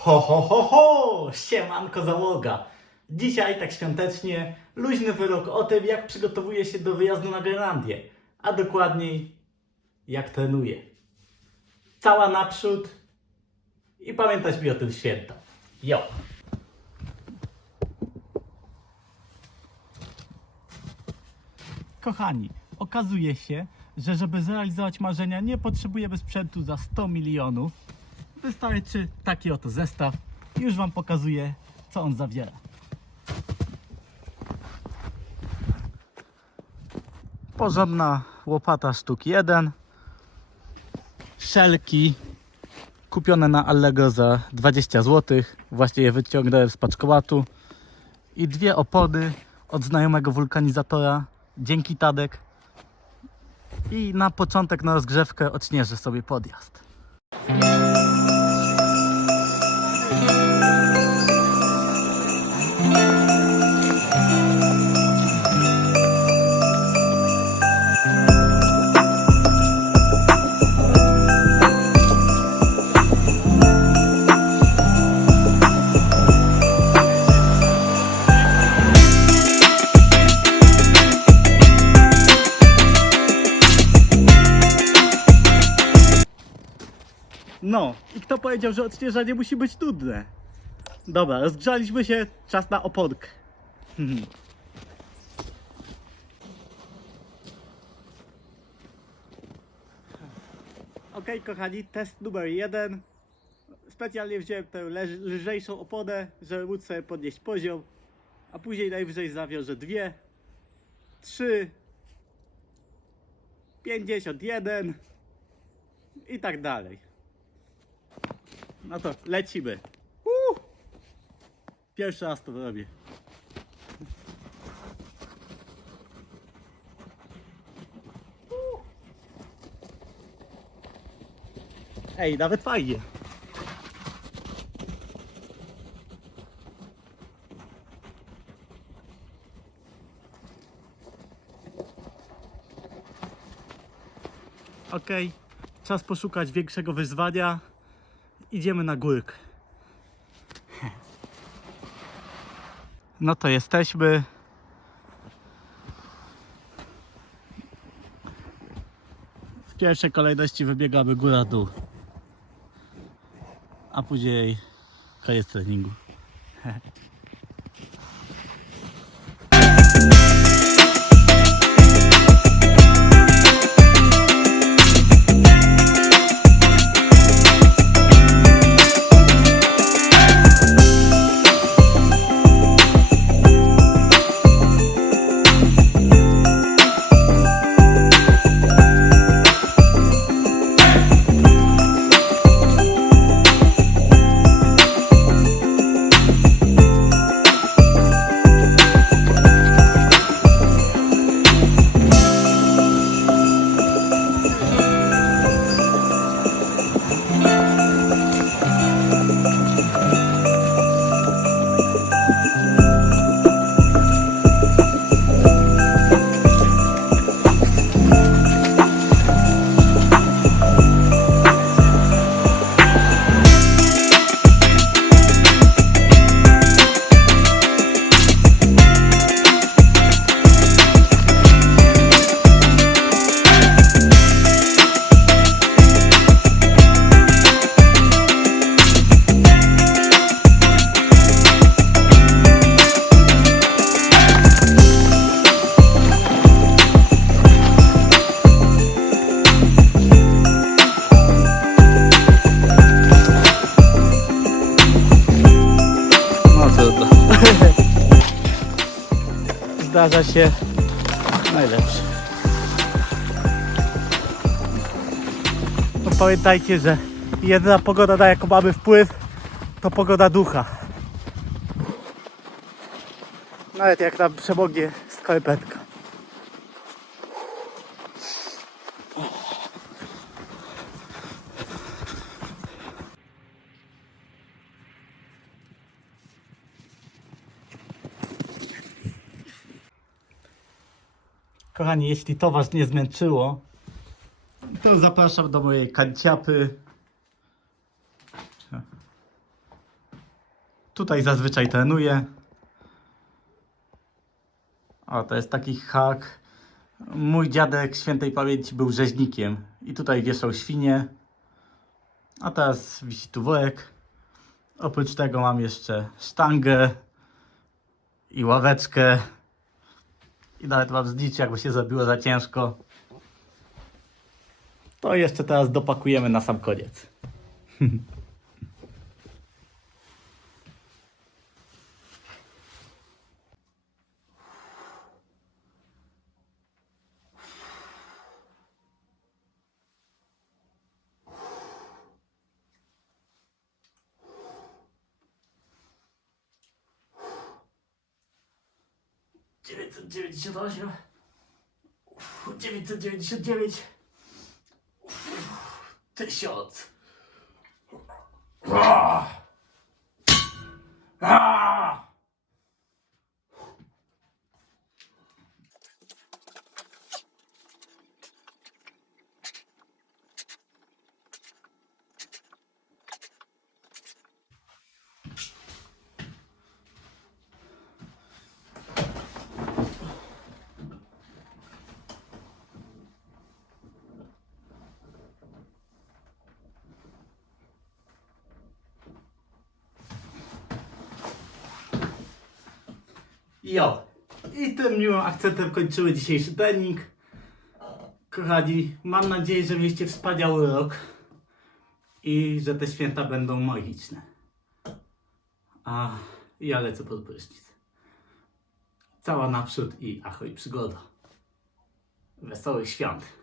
Ho, ho, ho, ho! Siemanko załoga! Dzisiaj, tak świątecznie, luźny wyrok o tym, jak przygotowuję się do wyjazdu na Grenlandię, a dokładniej, jak trenuję. Cała naprzód i pamiętać mi o tym święta. Jo! Kochani, okazuje się, że żeby zrealizować marzenia nie potrzebujemy sprzętu za 100 milionów. Wystarczy taki oto zestaw. Już Wam pokazuję, co on zawiera. Porządna łopata sztuk 1. Szelki kupione na Allegro za 20 zł. Właśnie je wyciągnąłem z paczkomatu. I dwie opony od znajomego wulkanizatora. Dzięki Tadek. I na początek na rozgrzewkę odśnieżę sobie podjazd. No, i kto powiedział, że odśnieżanie musi być nudne? Dobra, rozgrzaliśmy się, czas na oponkę. Ok, kochani, test numer jeden. Specjalnie wziąłem tę lżejszą oponę, żeby móc sobie podnieść poziom, a później najwyżej zawiążę dwie, trzy, 51 i tak dalej. No to lecimy. Uh! Pierwszy raz to robię. Uh! Ej, nawet fajnie. Okej, czas poszukać większego wyzwania. Idziemy na górkę. No to jesteśmy. W pierwszej kolejności wybiegamy góra-dół. A później koniec treningu. Zdarza się najlepsze. No pamiętajcie, że jedyna pogoda na jaką mamy wpływ to pogoda ducha. Nawet jak nam przemognie skarpetka. Kochani, jeśli to Was nie zmęczyło, to zapraszam do mojej kanciapy. Tutaj zazwyczaj trenuję. O, to jest taki hak. Mój dziadek świętej pamięci był rzeźnikiem i tutaj wieszał świnie. A teraz wisi tu worek. Oprócz tego mam jeszcze sztangę i ławeczkę. I nawet mam zliczyć, jakby się zrobiło za ciężko. To jeszcze teraz dopakujemy na sam koniec. dziewięćset dziewięćdziesiąt osiem, dziewięćset dziewięćdziesiąt dziewięć, tysiąc. Ah! Ah! Jo. I tym miłym akcentem kończymy dzisiejszy trening. Kochani, mam nadzieję, że mieliście wspaniały rok i że te święta będą magiczne. A ja lecę pod prysznic. Cała naprzód i ahoj przygoda. Wesołych świąt.